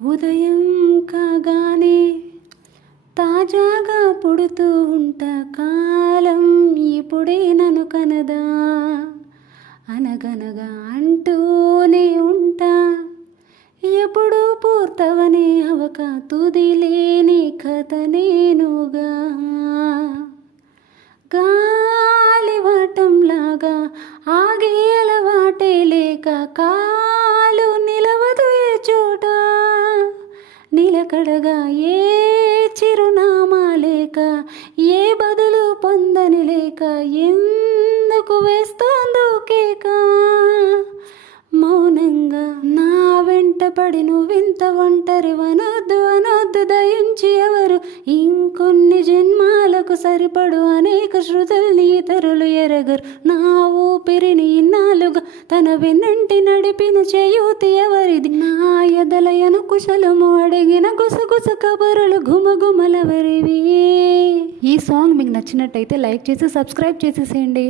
ఉదయం కాగానే తాజాగా పుడుతూ ఉంటా, కాలం ఇప్పుడే నన్ను కనదా, అనగనగా అంటూనే ఉంటా, ఎప్పుడు పూర్తవనే అవక తుది లేని కథ నేనుగా. గాలివాటంలాగా ఆగే అలవాటే లేక, కాలు నిలవదు ఏ చోట, నిలకడగా ఏ చిరునామా లేక, ఏ బదులు పొందని లేక, ఎందుకు వేస్తోందో కేక. మౌనంగా నా వెంట పడి నువ్వింత ఒంటరివనొద్దు అనొద్దు, దయించి ఎవరు ఇంకొన్ని జన్మాలకు సరిపడు అనేక శృతుల్ని ఇతరులు ఎరగరు. నా ఊపిరిని ఇన్నాళ్ళుగా తన వెన్నంటి నడిపిన చేయూతి ఎవరిది, నా ఎదలయను కుశలము అడిగిన గుసగుస కబురులు ఘుమఘుమలెవరివి. ఈ సాంగ్ మీకు నచ్చినట్టయితే లైక్ చేసి సబ్స్క్రైబ్ చేసేసేయండి.